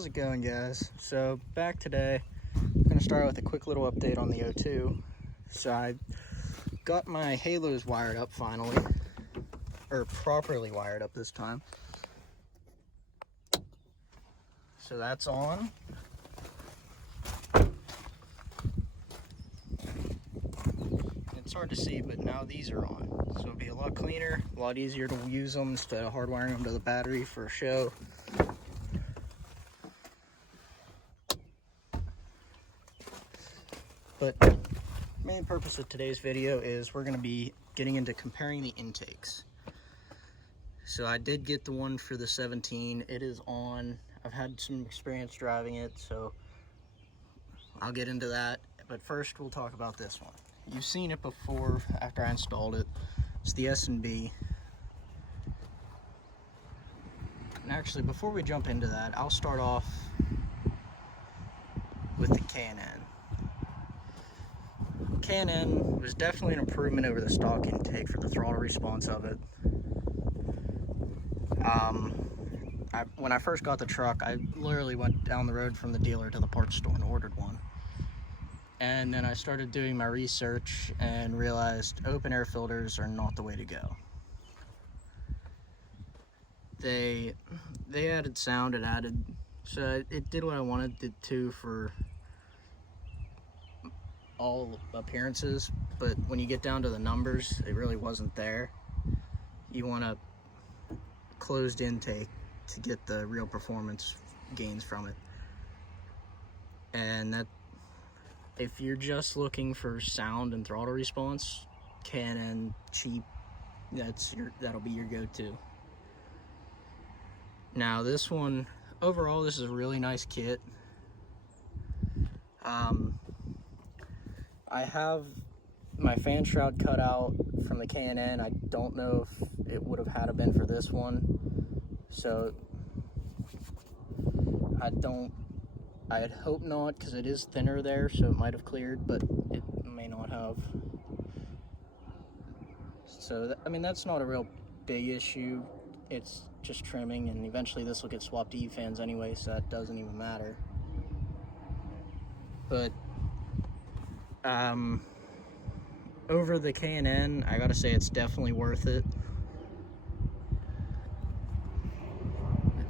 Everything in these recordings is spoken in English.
How's it going, guys? So back today, I'm going to start with a quick little update on the O2. So I got my halos wired up finally, or properly wired up this time. So that's on. It's hard to see, but now these are on. So it'll be a lot cleaner, a lot easier to use them instead of hardwiring them to the battery for show. But main purpose of today's video is we're going to be getting into comparing the intakes. So I did get the one for the 17. It is on. I've had some experience driving it, so I'll get into that. But first we'll talk about this one. You've seen it before after I installed it. It's the S&B. And actually, before we jump into that, I'll start off with the K&N. K&N was definitely an improvement over the stock intake for the throttle response of it. When I first got the truck, I literally went down the road from the dealer to the parts store and ordered one. And then I started doing my research and realized open air filters are not the way to go. They added sound, so it did what I wanted it to for all appearances, but when you get down to the numbers, it really wasn't there. You want a closed intake to get the real performance gains from it. And that, if you're just looking for sound and throttle response, K&N cheap, that'll be your go-to. Now this one, overall, this is a really nice kit. I have my fan shroud cut out from the K&N. I don't know if it would have had to been for this one, so I'd hope not, because it is thinner there, so it might have cleared, but it may not have. So I mean, that's not a real big issue. It's just trimming, and eventually this will get swapped to E-fans anyway, so that doesn't even matter. But over the K&N, I gotta say it's definitely worth it.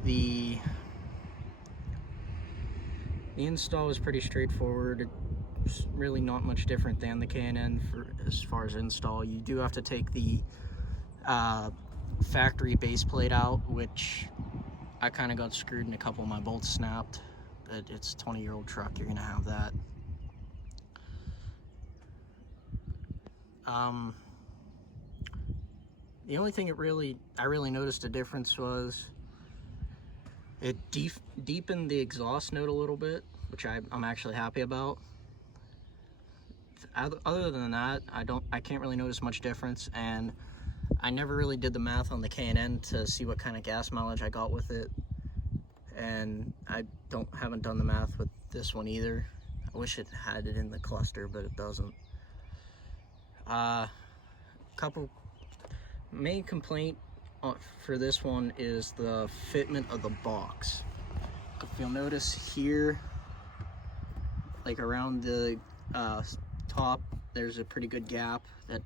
The install is pretty straightforward. It's really not much different than the K&N as far as install. You do have to take the factory base plate out, which I kind of got screwed and a couple of my bolts snapped. But it's a 20-year-old truck, you're gonna have that. The only thing I really noticed a difference was it deepened the exhaust note a little bit, which I'm actually happy about. Other than that, I can't really notice much difference, and I never really did the math on the K&N to see what kind of gas mileage I got with it, and I haven't done the math with this one either. I wish it had it in the cluster, but it doesn't. Couple main complaint for this one is the fitment of the box. If you'll notice here, like around the top, there's a pretty good gap that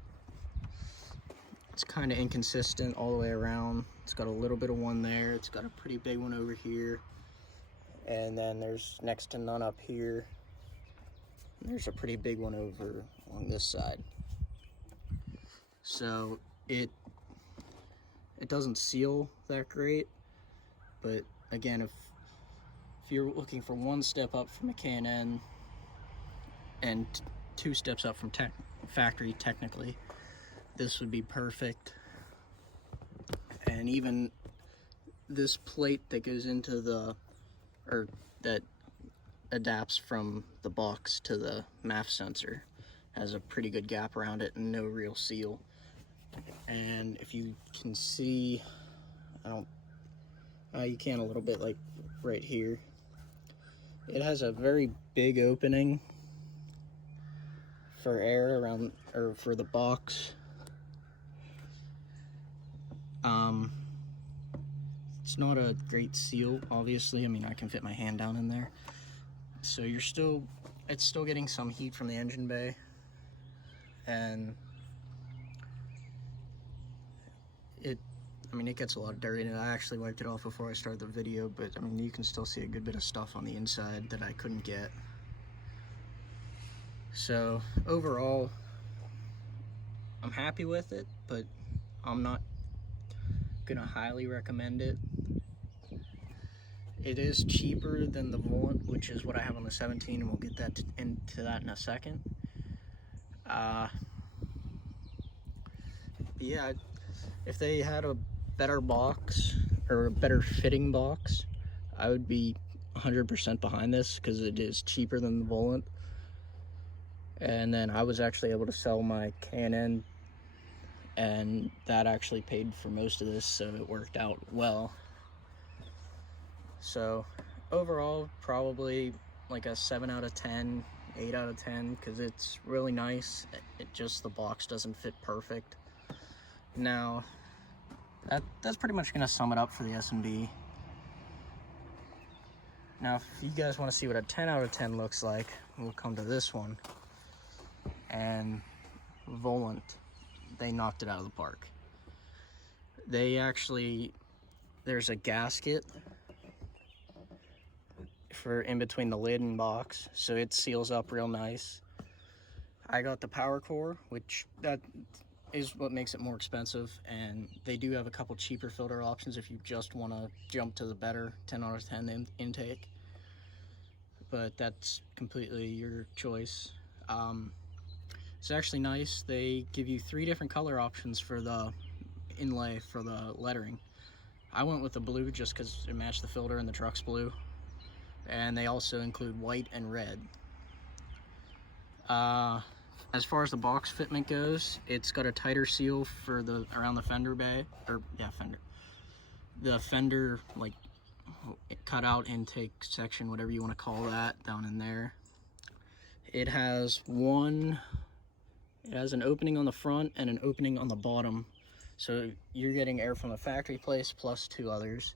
it's kind of inconsistent all the way around. It's got a little bit of one there, it's got a pretty big one over here, and then there's next to none up here. And there's a pretty big one over on this side. So it doesn't seal that great, but again, if you're looking for one step up from a K&N and two steps up from factory technically, this would be perfect. And even this plate that goes into that adapts from the box to the MAF sensor has a pretty good gap around it and no real seal. And if you can see, you can a little bit, like right here, it has a very big opening for air around, or for the box. It's not a great seal, obviously. I mean, I can fit my hand down in there. So it's still getting some heat from the engine bay. And it gets a lot dirty, and I actually wiped it off before I started the video, but I mean, you can still see a good bit of stuff on the inside that I couldn't get. So overall, I'm happy with it, but I'm not gonna highly recommend it. It is cheaper than the Volant, which is what I have on the 17, and we'll get into that in a second. Yeah, if they had a better box, or a better fitting box, I would be 100% behind this, because it is cheaper than the Volant. And then I was actually able to sell my K&N, and that actually paid for most of this, so it worked out well. So overall, probably like a 7 out of 10, 8 out of 10, because it's really nice. It just, the box doesn't fit perfect. Now, that's pretty much gonna sum it up for the S&B. Now, if you guys want to see what a 10 out of 10 looks like, we'll come to this one. And Volant, they knocked it out of the park. They actually, there's a gasket for in between the lid and box, so it seals up real nice. I got the power core, which that is what makes it more expensive, and they do have a couple cheaper filter options if you just want to jump to the better 10 out of 10 intake, but that's completely your choice. It's actually nice. They give you 3 different color options for the inlay for the lettering. I went with the blue just because it matched the filter and the truck's blue, and they also include white and red. As far as the box fitment goes, it's got a tighter seal for the around the fender bay, or yeah, the fender like cutout intake section, whatever you want to call that, down in there. It has an opening on the front and an opening on the bottom, so you're getting air from the factory place plus 2 others.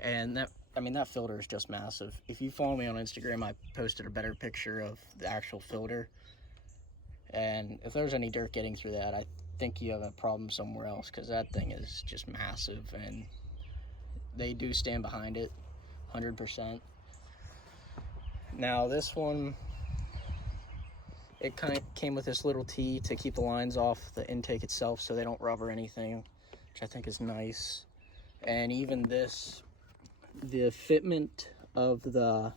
And that filter is just massive. If you follow me on Instagram, I posted a better picture of the actual filter, and if there's any dirt getting through that, I think you have a problem somewhere else, because that thing is just massive, and they do stand behind it 100%. Now this one, it kind of came with this little T to keep the lines off the intake itself so they don't rub or anything, which I think is nice. And even this, the fitment of the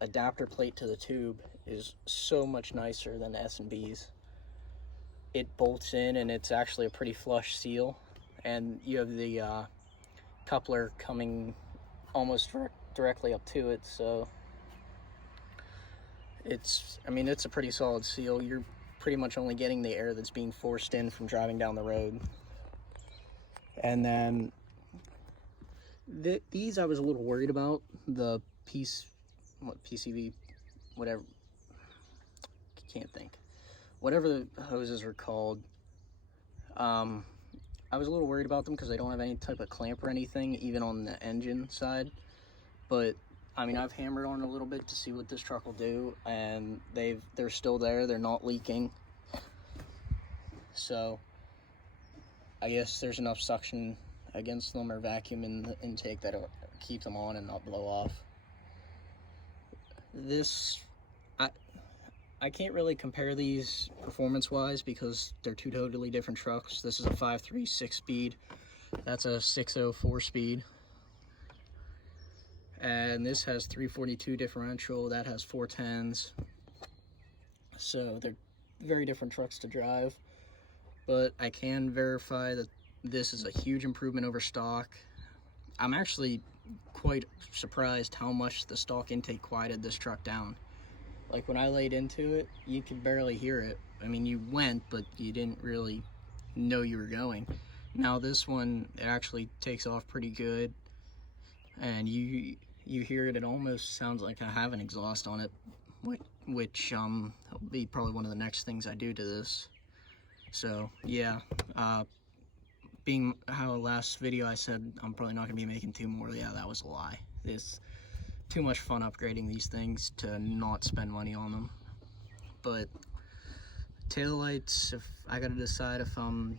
adapter plate to the tube is so much nicer than the S&B's. It bolts in, and it's actually a pretty flush seal, and you have the coupler coming almost directly up to it, so it's a pretty solid seal. You're pretty much only getting the air that's being forced in from driving down the road. And then these I was a little worried about, the PCV, whatever, can't think, whatever the hoses are called. I was a little worried about them because they don't have any type of clamp or anything, even on the engine side. But I mean, I've hammered on it a little bit to see what this truck will do, and they're still there. They're not leaking. So I guess there's enough suction against them or vacuum in the intake that'll keep them on and not blow off. This, I can't really compare these performance-wise because they're 2 totally different trucks. This is a 5.3 6-speed. That's a 6.0 4-speed. And this has 342 differential. That has 410s. So they're very different trucks to drive. But I can verify that this is a huge improvement over stock. I'm actually quite surprised how much the stock intake quieted this truck down. Like when I laid into it, you could barely hear it. I mean, you went, but you didn't really know you were going. Now this one, it actually takes off pretty good, and you hear it. It almost sounds like I have an exhaust on it, which will be probably one of the next things I do to this. So yeah, being how last video I said I'm probably not going to be making 2 more, yeah, that was a lie. It's too much fun upgrading these things to not spend money on them. But taillights, if I got to decide if I'm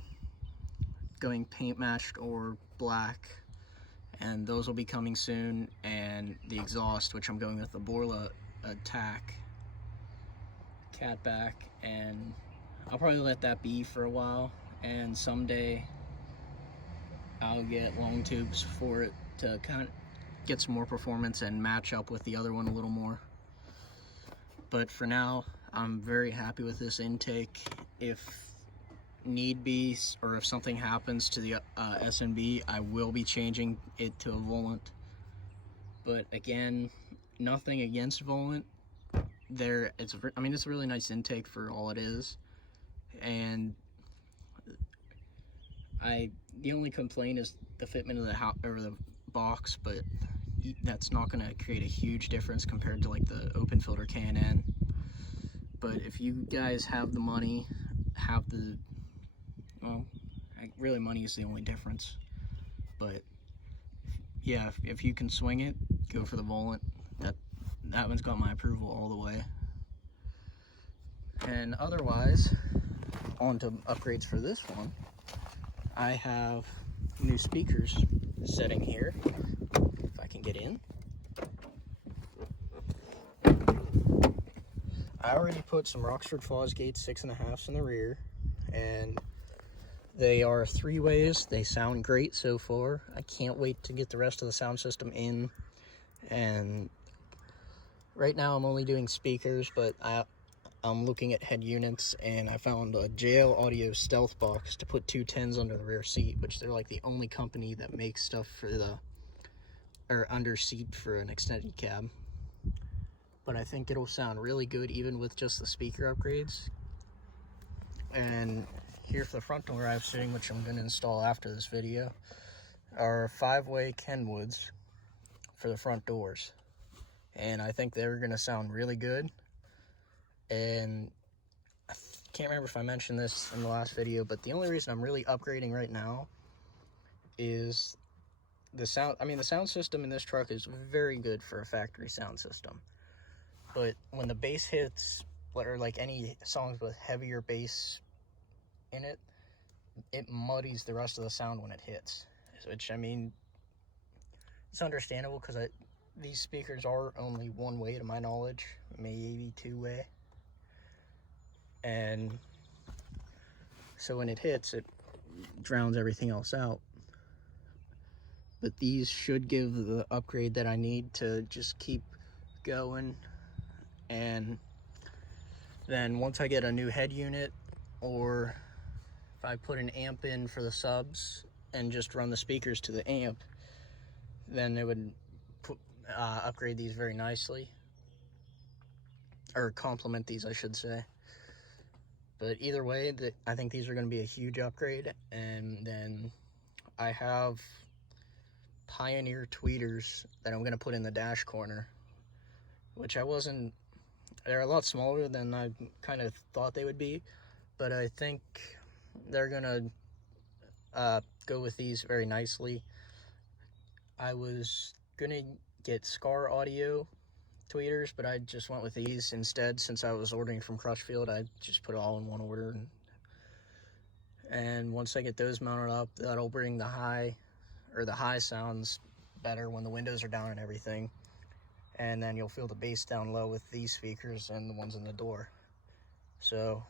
going paint matched or black, and those will be coming soon. And the exhaust, which I'm going with the Borla Attack catback, and I'll probably let that be for a while, and someday I'll get long tubes for it to kind of get some more performance and match up with the other one a little more. But for now, I'm very happy with this intake. If need be, or if something happens to the S&B, I will be changing it to a Volant. But again, nothing against Volant. It's a really nice intake for all it is, and the only complaint is the fitment of the house or the box, but that's not going to create a huge difference compared to like the open filter K&N. But if you guys have the money, really money is the only difference. But yeah, if you can swing it, go for the Volant. That one's got my approval all the way. And otherwise, on to upgrades for this one. I have new speakers setting here, if I can get in. I already put some Rockford Fosgate 6.5s in the rear, and they are 3-ways. They sound great so far. I can't wait to get the rest of the sound system in. And right now I'm only doing speakers, but I'm looking at head units, and I found a JL Audio Stealth box to put 2 10s under the rear seat, which they're like the only company that makes stuff for under seat for an extended cab. But I think it'll sound really good even with just the speaker upgrades. And here for the front door I have sitting, which I'm going to install after this video, are 5-way Kenwoods for the front doors. And I think they're going to sound really good. And I can't remember if I mentioned this in the last video, but the only reason I'm really upgrading right now is the sound. I mean, the sound system in this truck is very good for a factory sound system. But when the bass hits, or like any songs with heavier bass in it, it muddies the rest of the sound when it hits. Which, I mean, it's understandable because these speakers are only 1-way to my knowledge, maybe 2-way. And so when it hits, it drowns everything else out. But these should give the upgrade that I need to just keep going. And then once I get a new head unit, or if I put an amp in for the subs and just run the speakers to the amp, then it would upgrade these very nicely, or complement these, I should say. But either way, I think these are going to be a huge upgrade. And then I have Pioneer tweeters that I'm going to put in the dash corner, which they're a lot smaller than I kind of thought they would be, but I think they're going to go with these very nicely. I was going to get Scar Audio tweeters, but I just went with these instead. Since I was ordering from Crushfield, I just put it all in one order. And once I get those mounted up, that'll bring the high sounds better when the windows are down and everything. And then you'll feel the bass down low with these speakers and the ones in the door. So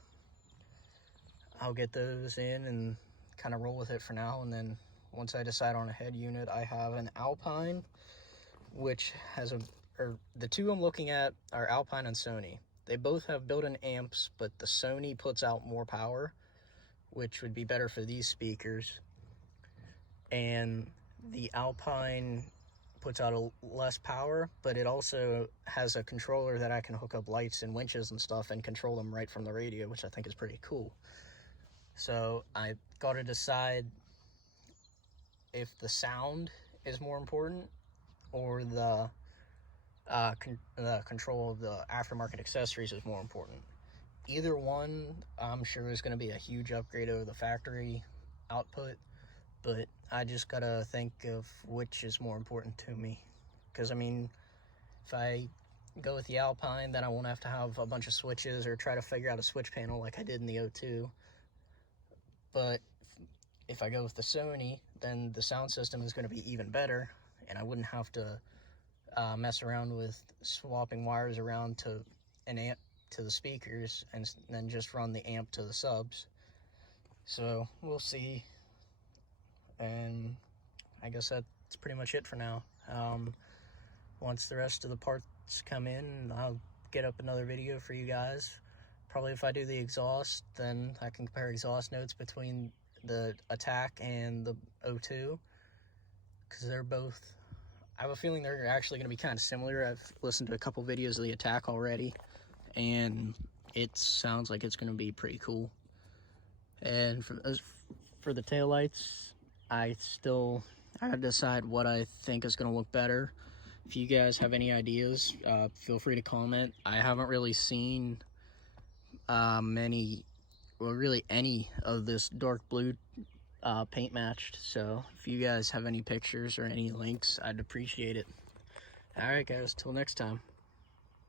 I'll get those in and kind of roll with it for now. And then once I decide on a head unit, I have an Alpine, which has the two I'm looking at are Alpine and Sony. They both have built-in amps, but the Sony puts out more power, which would be better for these speakers. And the Alpine puts out less power, but it also has a controller that I can hook up lights and winches and stuff and control them right from the radio, which I think is pretty cool. So I got to decide if the sound is more important or the control of the aftermarket accessories is more important. Either one, I'm sure, is going to be a huge upgrade over the factory output, but I just gotta think of which is more important to me. Because, I mean, if I go with the Alpine, then I won't have to have a bunch of switches or try to figure out a switch panel like I did in the O2. But if I go with the Sony, then the sound system is going to be even better, and I wouldn't have to mess around with swapping wires around to an amp to the speakers and then just run the amp to the subs. So we'll see, and I guess that's pretty much it for now. Once the rest of the parts come in, I'll get up another video for you guys. Probably if I do the exhaust, then I can compare exhaust notes between the Attack and the O2, because they're both, I have a feeling they're actually going to be kind of similar. I've listened to a couple videos of the Attack already, and it sounds like it's going to be pretty cool. And for the taillights, I gotta decide what I think is going to look better. If you guys have any ideas, feel free to comment. I haven't really seen really any of this dark blue paint matched, so if you guys have any pictures or any links, I'd appreciate it. Alright guys, till next time.